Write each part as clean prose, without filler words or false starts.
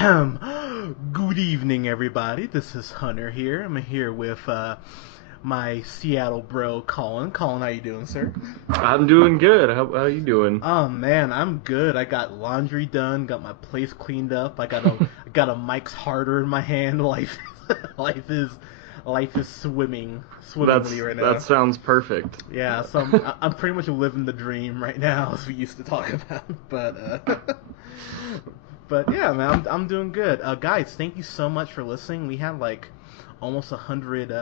Good evening, everybody. This is Hunter here. I'm here with my Seattle bro, Colin. Colin, how you doing, sir? I'm doing good. How you doing? Oh man, I'm good. I got laundry done, got my place cleaned up. I got a Mike's harder in my hand. Life is life is swimmingly right now. That sounds perfect. Yeah, so I'm pretty much living the dream right now, as we used to talk about. But yeah, man, I'm doing good. Guys, thank you so much for listening. We had like almost a hundred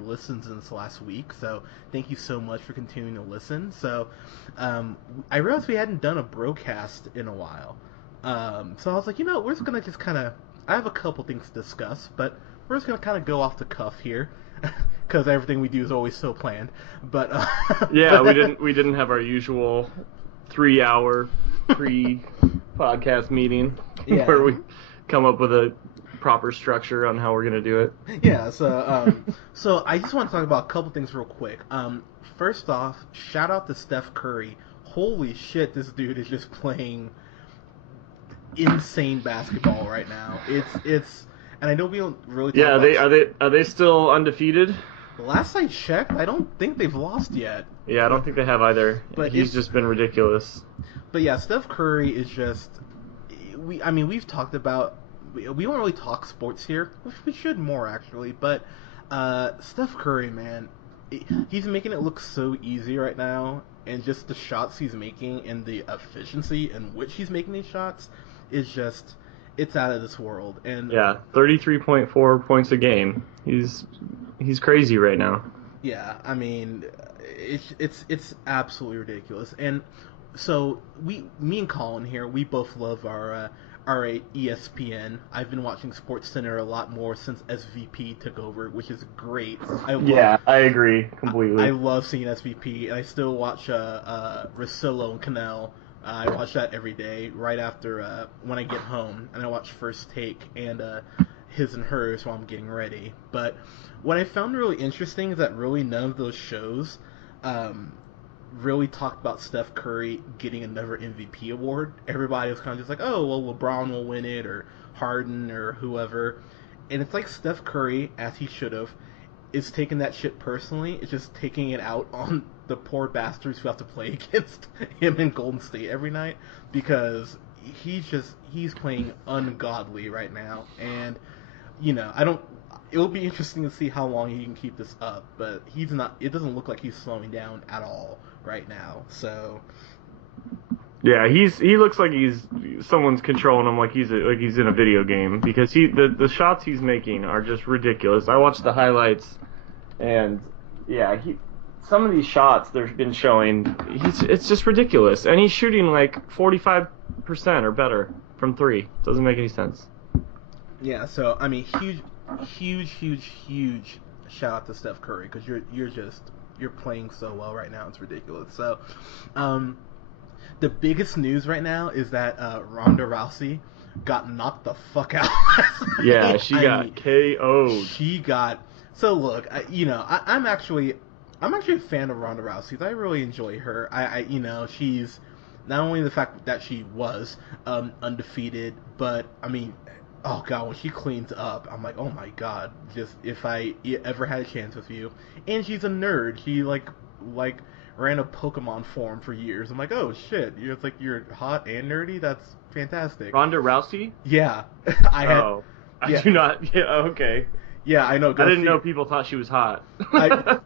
listens in this last week, so thank you so much for continuing to listen. So, I realized we hadn't done a broadcast in a while, so I was like, we're just gonna just kind of. I have a couple things to discuss, but we're just gonna kind of go off the cuff here, because everything we do is always so planned. But yeah, we didn't have our usual 3-hour pre-podcast meeting where we come up with a proper structure on how we're gonna do it. Yeah, so I just want to talk about a couple things real quick. First off, shout out to Steph Curry. Holy shit, this dude is just playing insane basketball right now. It's and I know we don't really talk about are they still undefeated? Last I checked, I don't think they've lost yet. Yeah, I don't think they have either. But he's just been ridiculous. But yeah, Steph Curry is just we've talked about. We don't really talk sports here, which we should more actually, but Steph Curry, man, he's making it look so easy right now, and just the shots he's making and the efficiency in which he's making these shots is just, it's out of this world. And yeah, 33.4 points a game. He's crazy right now. Yeah, I mean, it's absolutely ridiculous. And so me and Colin here, we both love our ESPN. I've been watching SportsCenter a lot more since SVP took over, which is great. I agree completely. I love seeing SVP, and I still watch Russillo and Cannell. I watch that every day right after when I get home, and I watch First Take and His and Hers while I'm getting ready. But what I found really interesting is that really none of those shows really talked about Steph Curry getting another MVP award. Everybody was kind of just like, oh, well, LeBron will win it, or Harden, or whoever. And it's like Steph Curry, as he should have, is taking that shit personally. It's just taking it out on the poor bastards who have to play against him in Golden State every night, because he's playing ungodly right now. And, it'll be interesting to see how long he can keep this up, but it doesn't look like he's slowing down at all right now. So yeah, he looks like someone's controlling him like he's in a video game, because the shots he's making are just ridiculous. I watched the highlights, and yeah, some of these shots they've been showing, it's just ridiculous, and he's shooting like 45% or better from three. Doesn't make any sense. Yeah, so I mean, huge shout out to Steph Curry, because you're playing so well right now. It's ridiculous. So, the biggest news right now is that Ronda Rousey got knocked the fuck out. Yeah, she got KO'd. So look, I'm actually a fan of Ronda Rousey. I really enjoy her. She's not only the fact that she was undefeated, but I mean, oh god, when she cleans up, I'm like, oh my god, just if I ever had a chance with you. And she's a nerd. She like ran a Pokemon forum for years. I'm like, oh shit, you're hot and nerdy. That's fantastic. Ronda Rousey? Yeah, I do not. Yeah, okay. Yeah, I know. I didn't know people thought she was hot. Yeah.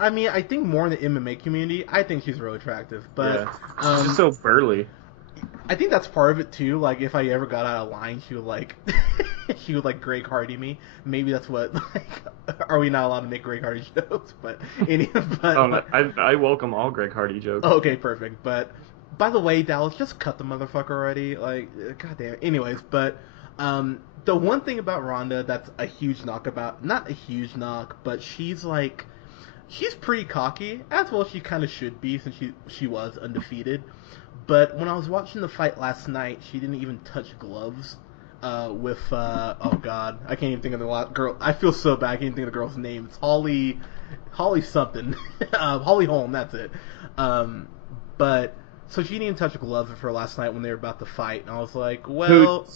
I mean, I think more in the MMA community, I think she's real attractive. But she's just so burly. I think that's part of it too. Like, if I ever got out of line, she would Greg Hardy me. Maybe that's what. Are we not allowed to make Greg Hardy jokes? I welcome all Greg Hardy jokes. Okay, perfect. But by the way, Dallas, just cut the motherfucker already. Like, goddamn. Anyways, but the one thing about Ronda that's a huge knock about, not a huge knock, but she's pretty cocky, as well she kind of should be, since she was undefeated. But when I was watching the fight last night, she didn't even touch gloves with, oh god, I can't even think of the girl. I feel so bad, I can't even think of the girl's name. It's Holly something. Holly Holm, that's it. But So she didn't touch gloves with her last night when they were about to fight, and I was like, Who, well,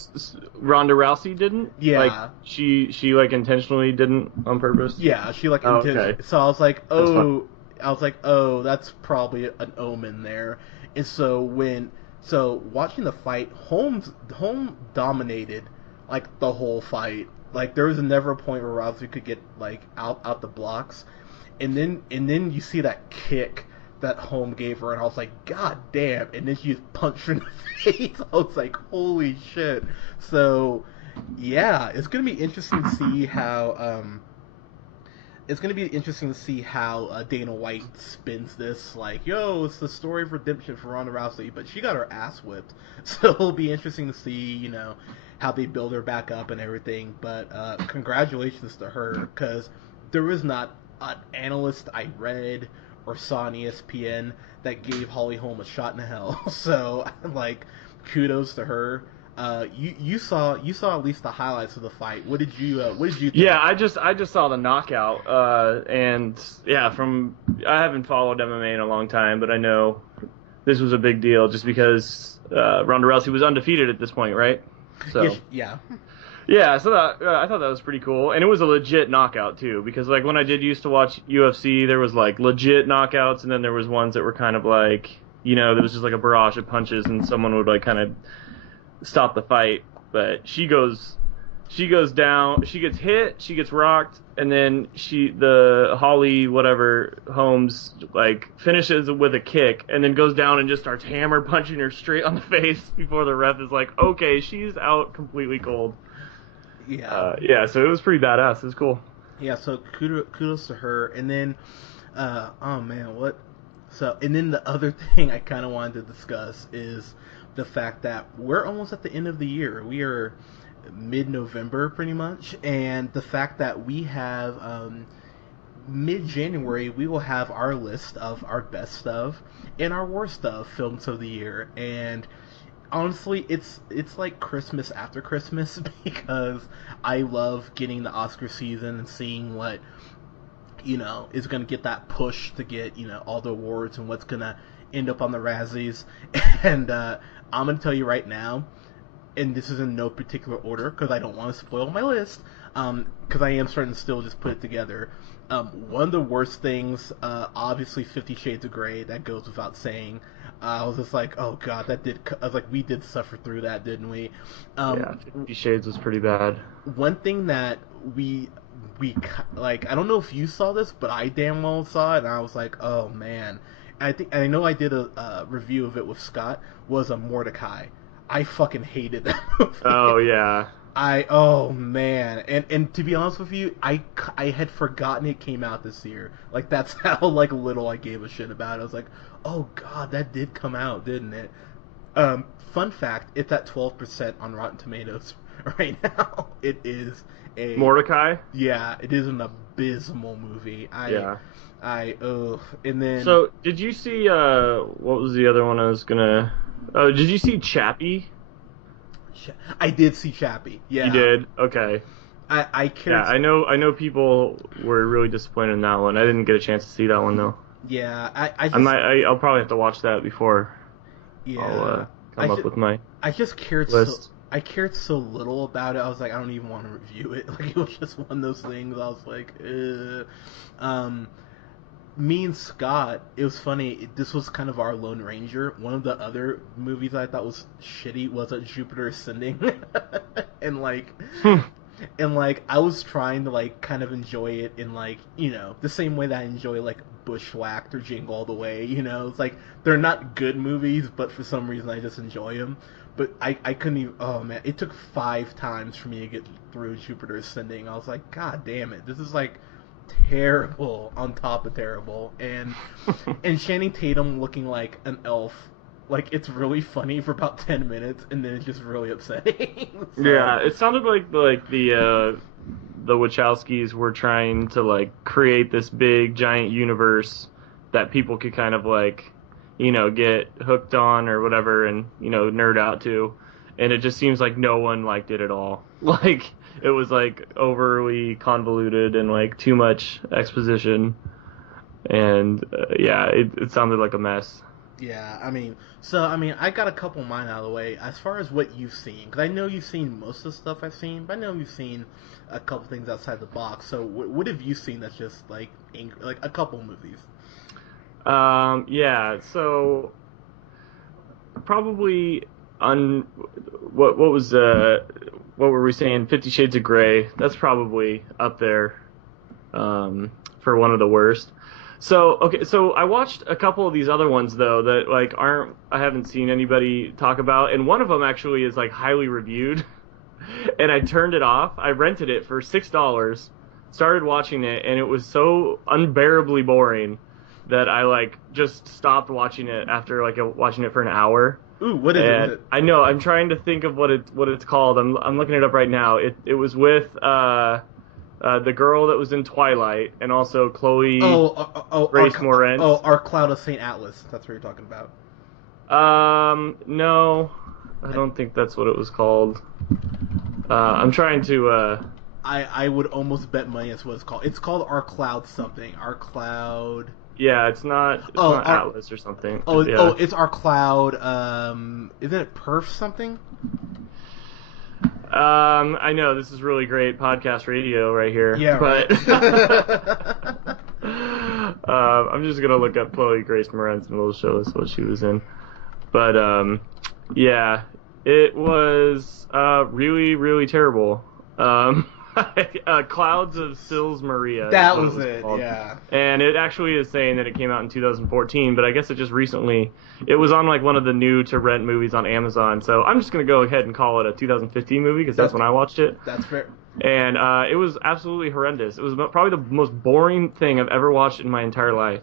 Ronda Rousey didn't? yeah. Like, she like intentionally didn't on purpose? Yeah, she like Oh, okay. So I was like, That's fine. that's probably an omen there. And so watching the fight, Holmes dominated like the whole fight. Like there was never a point where Rousey could get like out the blocks, and then you see that kick that Holmes gave her, and I was like, God damn! And then she just punched her in the face. I was like, holy shit! So yeah, it's gonna be interesting to see how Dana White spins this. Like, yo, it's the story of redemption for Ronda Rousey, but she got her ass whipped. So it'll be interesting to see, how they build her back up and everything. But congratulations to her, because there was not an analyst I read or saw on ESPN that gave Holly Holm a shot in hell. So, like, kudos to her. You saw at least the highlights of the fight. What did you think? Yeah, I just saw the knockout, and yeah, I haven't followed MMA in a long time, but I know this was a big deal just because Ronda Rousey was undefeated at this point, right? So yeah. Yeah, so I thought that was pretty cool, and it was a legit knockout too, because like when I used to watch UFC, there was like legit knockouts, and then there was ones that were kind of like, there was just like a barrage of punches, and someone would like kind of stop the fight. But she goes down, she gets hit, she gets rocked, and then the Holly whatever Holmes like finishes with a kick, and then goes down and just starts hammer punching her straight on the face before the ref is like, okay, she's out completely cold. Yeah. So it was pretty badass. It was cool. Yeah, so kudos to her. And then, oh man, what? So, and then the other thing I kind of wanted to discuss is the fact that we're almost at the end of the year. We are mid-November pretty much, and the fact that we have mid-January we will have our list of our best of and our worst of films of the year. And honestly, it's like Christmas after Christmas because I love getting the Oscar season and seeing what is going to get that push to get all the awards and what's going to end up on the Razzies. And I'm going to tell you right now, and this is in no particular order because I don't want to spoil my list, because I am starting to still just put it together. One of the worst things, obviously 50 Shades of Grey, that goes without saying. I was just like, oh god, I was like, we did suffer through that, didn't we? Yeah, 50 Shades was pretty bad. One thing that we like, I don't know if you saw this, but I damn well saw it, and I was like, oh man. I know I did a review of it with Scott, was a Mordecai. I fucking hated that movie. Oh yeah. Oh man, and to be honest with you, I had forgotten it came out this year. Like that's how like little I gave a shit about it. I was like, oh god, that did come out, didn't it? Fun fact, it's at 12% on Rotten Tomatoes right now. It is a Mordecai. Yeah, it is an abysmal movie. And then. So did you see what was the other one I was gonna? Oh, did you see Chappie? I did see Chappie. Yeah. You did? Okay. I cared. Yeah, I know people were really disappointed in that one. I didn't get a chance to see that one though. Yeah, I'll probably have to watch that before. Yeah. I'll come up with my. I just cared list. I cared so little about it. I was like, I don't even want to review it. Like it was just one of those things. I was like, me and Scott, it was funny. This was kind of our Lone Ranger. One of the other movies I thought was shitty was Jupiter Ascending, and like, I was trying to like kind of enjoy it in like the same way that I enjoy like Bushwhacked or Jingle All the Way. It's like they're not good movies, but for some reason I just enjoy them. But I couldn't even. Oh man, it took 5 times for me to get through Jupiter Ascending. I was like, God damn it, this is like terrible on top of terrible. And Channing Tatum looking like an elf, like it's really funny for about 10 minutes, and then it's just really upsetting. So, yeah, it sounded like the Wachowskis were trying to like create this big giant universe that people could kind of like get hooked on or whatever, and nerd out to, and it just seems like no one liked it at all. Like it was like overly convoluted and like too much exposition, and it sounded like a mess. Yeah, I got a couple of mine out of the way. As far as what you've seen, because I know you've seen most of the stuff I've seen, but I know you've seen a couple things outside the box. So what have you seen that's just like like a couple movies? Yeah, so probably on what was what were we saying? 50 Shades of Grey. That's probably up there for one of the worst. So okay, so I watched a couple of these other ones though that like I haven't seen anybody talk about, and one of them actually is like highly reviewed, and I turned it off. I rented it for $6, started watching it, and it was so unbearably boring that I like just stopped watching it after like watching it for an hour. Ooh, what is And it? I know I'm trying to think of what it's called. I'm looking it up right now. It was with the girl that was in Twilight, and also Chloe Grace Moretz. Oh, Our Cloud of St. Atlas. That's what you're talking about. No, I don't think that's what it was called. I'm trying to. I would almost bet money that's what it's called. It's called Our Cloud something. Our Cloud. Yeah, it's not Atlas or something. It's Our Cloud. Isn't it Perf something? I know this is really great podcast radio right here. Yeah, but right. I'm just gonna look up Chloe Grace Moretz and it'll show us what she was in. But yeah, it was really really terrible. Clouds of Sils Maria. That was it, called. Yeah. And it actually is saying that it came out in 2014, but I guess it just recently, it was on like one of the new to rent movies on Amazon, so I'm just going to go ahead and call it a 2015 movie because that's when I watched it. That's fair. And it was absolutely horrendous. It was probably the most boring thing I've ever watched in my entire life.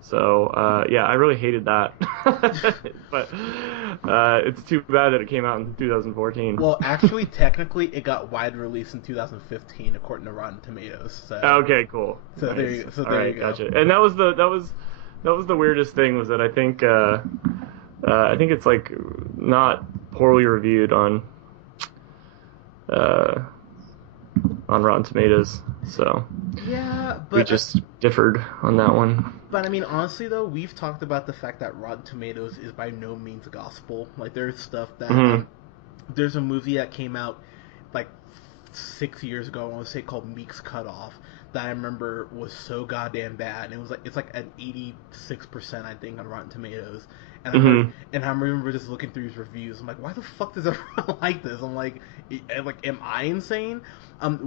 So, yeah, I really hated that. But it's too bad that it came out in 2014. Well, actually, technically, it got wide release in 2015, according to Rotten Tomatoes. So. Okay, cool. So nice. there you go. Gotcha. And that was the weirdest thing was that I think it's like not poorly reviewed on Rotten Tomatoes. So yeah, but we just differed on that one. But I mean, honestly though, we've talked about the fact that Rotten Tomatoes is by no means gospel. Like there's stuff that there's a movie that came out like 6 years ago, I want to say, called Meek's Cut Off, that I remember was so goddamn bad. And it's like an 86% I think on Rotten Tomatoes. And I remember just looking through his reviews. I'm like, why the fuck does everyone like this? I'm like, am I insane?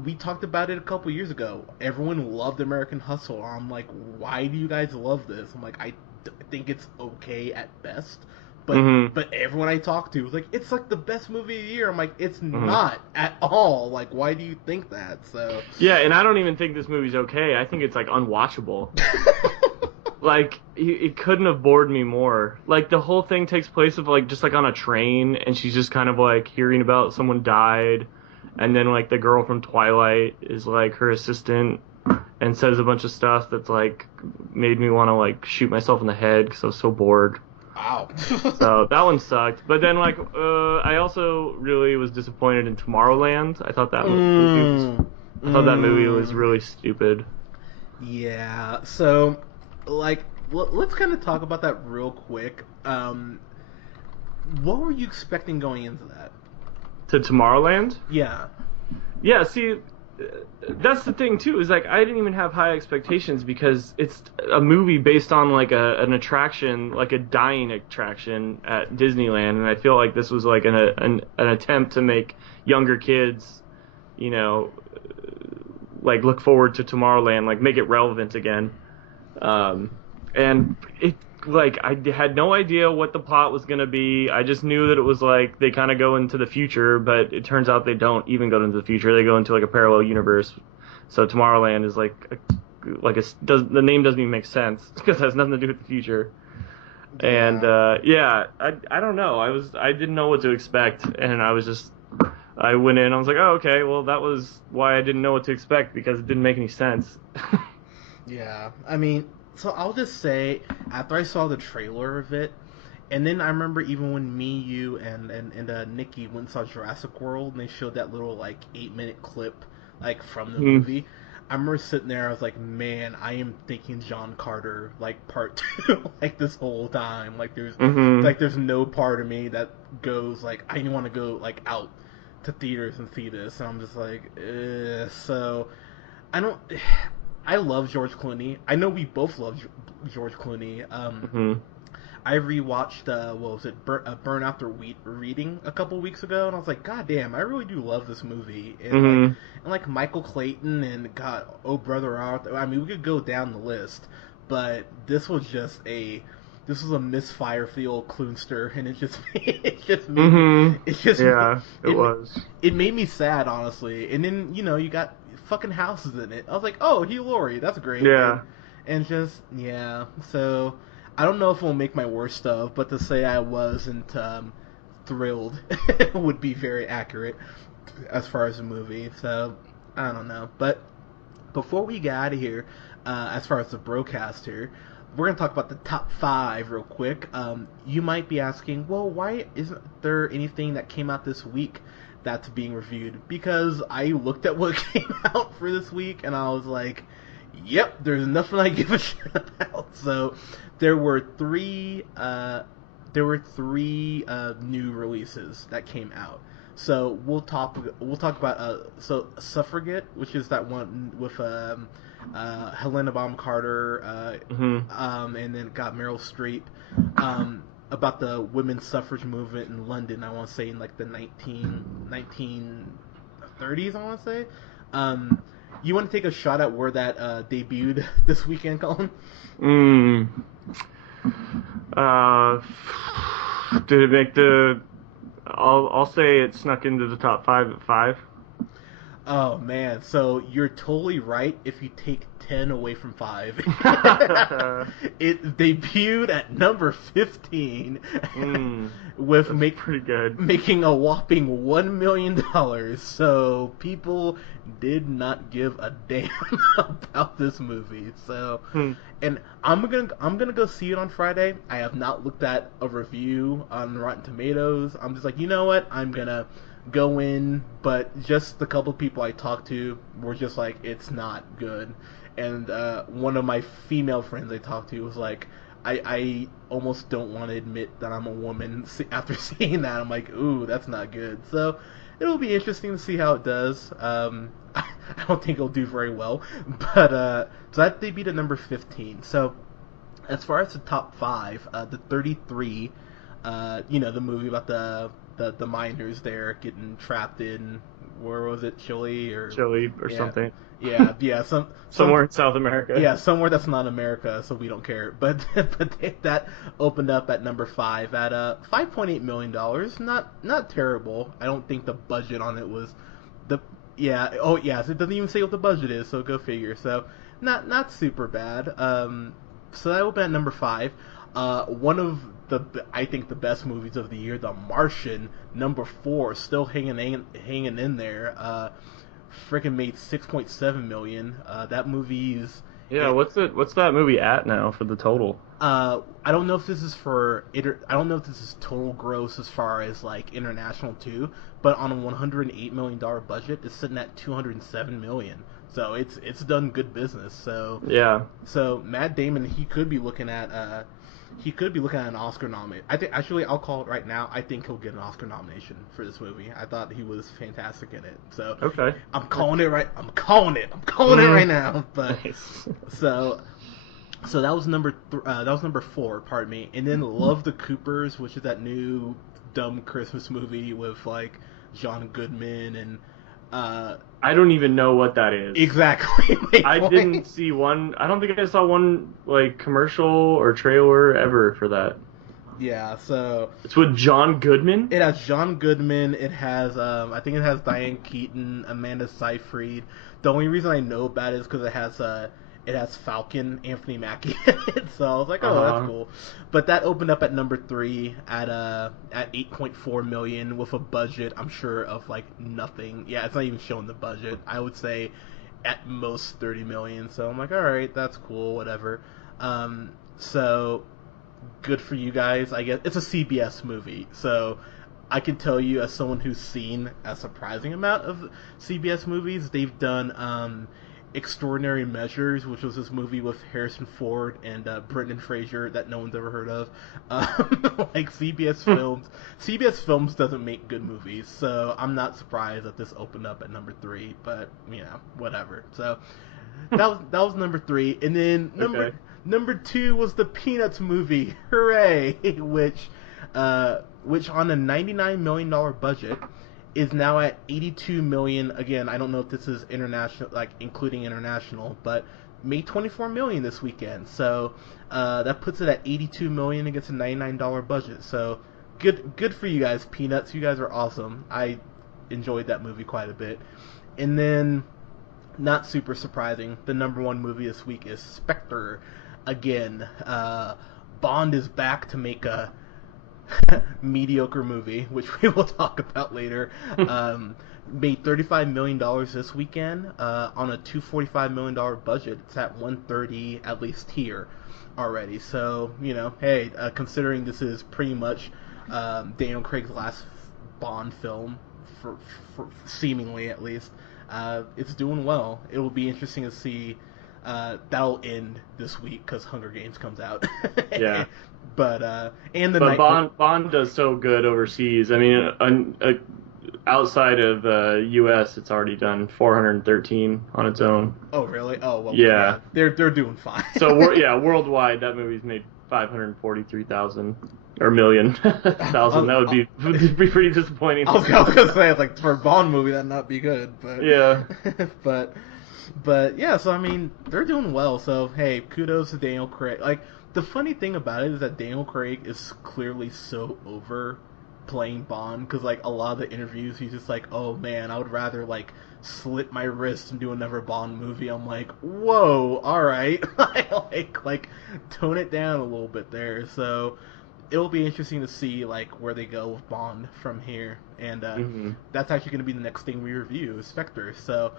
We talked about it a couple years ago. Everyone loved American Hustle. I'm like, why do you guys love this? I'm like, I think it's okay at best. But everyone I talk to was like, it's like the best movie of the year. I'm like, it's not at all. Like, why do you think that? So yeah, and I don't even think this movie's okay. I think it's like unwatchable. Like, it couldn't have bored me more. Like, the whole thing takes place of like just like on a train, and she's just kind of like hearing about someone died, and then like the girl from Twilight is like her assistant and says a bunch of stuff that's like made me want to like shoot myself in the head because I was so bored. Wow. So that one sucked. But then like I also really was disappointed in Tomorrowland. I thought that movie was really stupid. Yeah. So like let's kind of talk about that real quick. What were you expecting going into that? To Tomorrowland? Yeah. Yeah, see, that's the thing too, is like I didn't even have high expectations because it's a movie based on like an attraction, like a dying attraction at Disneyland, and I feel like this was like an attempt to make younger kids, you know, like look forward to Tomorrowland, like make it relevant again. And it, like, I had no idea what the plot was gonna be. I just knew that it was like they kind of go into the future, but it turns out they don't even go into the future. They go into like a parallel universe. So Tomorrowland is like the name doesn't even make sense because it has nothing to do with the future. Yeah. And I don't know. I didn't know what to expect, and I went in. I was like, oh, okay. Well, that was why I didn't know what to expect because it didn't make any sense. Yeah, I mean. So I'll just say, after I saw the trailer of it, and then I remember even when me, you, and Nikki went and saw Jurassic World, and they showed that little, like, 8-minute clip, like, from the movie, I remember sitting there, I was like, man, I am thinking John Carter, like, part 2, like, this whole time. There's no part of me that goes, like, I want to go, like, out to theaters and see this. And I'm just like, so, I don't, I love George Clooney. I know we both love George Clooney. I rewatched, what was it, Burn After Reading a couple weeks ago, and I was like, God damn, I really do love this movie. And like Michael Clayton and God, Oh Brother Arthur. I mean, we could go down the list, but this was a misfire field Kloonster, and it just it made me sad, honestly. And then you got fucking houses in it. I was like, oh, Hugh Laurie, that's great. Yeah, and just so. I don't know if it will make my worst of, but to say I wasn't thrilled would be very accurate as far as the movie. So, I don't know. But before we get out of here, as far as the BroCast here, we're going to talk about the top 5 real quick. You might be asking, well, why isn't there anything that came out this week that's being reviewed? Because I looked at what came out for this week, and I was like, yep, there's nothing I give a shit about. So there were three new releases that came out. So we'll talk about Suffragette, which is that one with Helena Bonham Carter, and then got Meryl Streep, about the women's suffrage movement in London. I want to say in like the 1930s. I want to say. You want to take a shot at where that debuted this weekend, Colin? Did it make the? I'll say it snuck into the top 5 at 5. Oh man, so you're totally right if you take 10 away from 5. It debuted at number 15 with pretty good, making a whopping $1 million. So people did not give a damn about this movie. So, and I'm gonna go see it on Friday. I have not looked at a review on Rotten Tomatoes. I'm just like, you know what? I'm gonna go in, but just the couple people I talked to were just like, it's not good. And one of my female friends I talked to was like, I almost don't want to admit that I'm a woman after seeing that. I'm like, ooh, that's not good. So it'll be interesting to see how it does. I don't think it'll do very well, but so that debuted at number 15. So as far as the top 5, the 33, the movie about the miners there getting trapped in, where was it, Chile or something. Yeah, somewhere in South America. Yeah, somewhere that's not America, so we don't care. But that opened up at number 5 at $5.8 million. Not terrible. I don't think the budget on it was so it doesn't even say what the budget is, so go figure. So not super bad. So that opened at number 5. One of I think the best movies of the year, The Martian, number 4, still hanging in there. Freaking made $6.7 million. That movie is. Yeah, what's that movie at now for the total? I don't know if this is I don't know if this is total gross as far as like international too, but on a $108 million budget, it's sitting at $207 million. So it's done good business. So yeah. So Matt Damon, he could be looking at an Oscar nomination. I think, actually, I'll call it right now. I think he'll get an Oscar nomination for this movie. I thought he was fantastic in it. So okay, I'm calling it right. I'm calling it right now. But nice. So that was number 4. Pardon me. And then Love the Coopers, which is that new dumb Christmas movie with like John Goodman and. I don't even know what that is. Exactly. I didn't see one. I don't think I saw one like commercial or trailer ever for that. Yeah, so it's with John Goodman. It has John Goodman. It has I think it has Diane Keaton, Amanda Seyfried. The only reason I know about it is because it has Falcon, Anthony Mackie in it, so I was like, oh, that's cool. But that opened up at number 3 at $8.4 million with a budget, I'm sure, of like nothing. Yeah, it's not even showing the budget. I would say at most $30 million. So I'm like, all right, that's cool, whatever. So good for you guys. I guess it's a CBS movie, so I can tell you, as someone who's seen a surprising amount of CBS movies, they've done Extraordinary Measures, which was this movie with Harrison Ford and Brendan Fraser that no one's ever heard of. Like CBS Films doesn't make good movies, so I'm not surprised that this opened up at number 3. But whatever. So that was number 3, and then number 2 was the Peanuts movie, hooray! which on a $99 million budget is now at 82 million. Again, I don't know if this is international, like including international, but made 24 million this weekend. So that puts it at 82 million against a $99 budget. So good for you guys, Peanuts. You guys are awesome. I enjoyed that movie quite a bit. And then, not super surprising, the number 1 movie this week is Spectre. Again, Bond is back to make a mediocre movie, which we will talk about later. Made $35 million this weekend on a $245 million budget. It's at 130 at least here already. So hey, considering this is pretty much Daniel Craig's last Bond film, for seemingly at least, it's doing well. It will be interesting to see. That'll end this week because Hunger Games comes out. Yeah. But Bond does so good overseas. I mean, outside of U.S., it's already done 413 on its own. Oh really? Oh well. Yeah. They're doing fine. So worldwide, that movie's made 543,000 or million thousand. That would be pretty disappointing. I was gonna say, like, for a Bond movie, that'd not be good. But yeah. But yeah, so I mean, they're doing well. So hey, kudos to Daniel Craig. Like, the funny thing about it is that Daniel Craig is clearly so over playing Bond, because like a lot of the interviews, he's just like, oh man, I would rather like slit my wrist and do another Bond movie. I'm like, whoa, all right, like tone it down a little bit there. So it'll be interesting to see like where they go with Bond from here, and that's actually going to be the next thing we review, is Spectre. So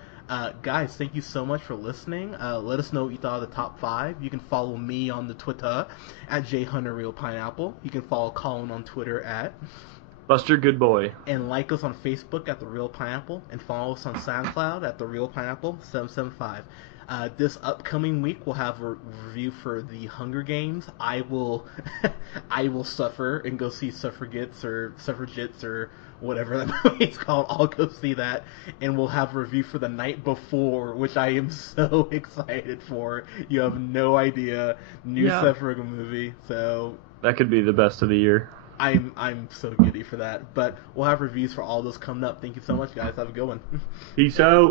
guys, thank you so much for listening. Let us know what you thought of the top 5. You can follow me on the Twitter at JHunterRealPineapple. You can follow Colin on Twitter at Buster Goodboy, and like us on Facebook at The Real Pineapple, and follow us on SoundCloud at The Real Pineapple 775. This upcoming week we'll have a review for the Hunger Games. I will suffer and go see Suffragettes or whatever that movie's called. I'll go see that, and we'll have a review for The Night Before, which I am so excited for. You have no idea. New Seth Rogen movie, so that could be the best of the year. I'm so giddy for that. But we'll have reviews for all those coming up. Thank you so much, guys. Have a good one. Peace out.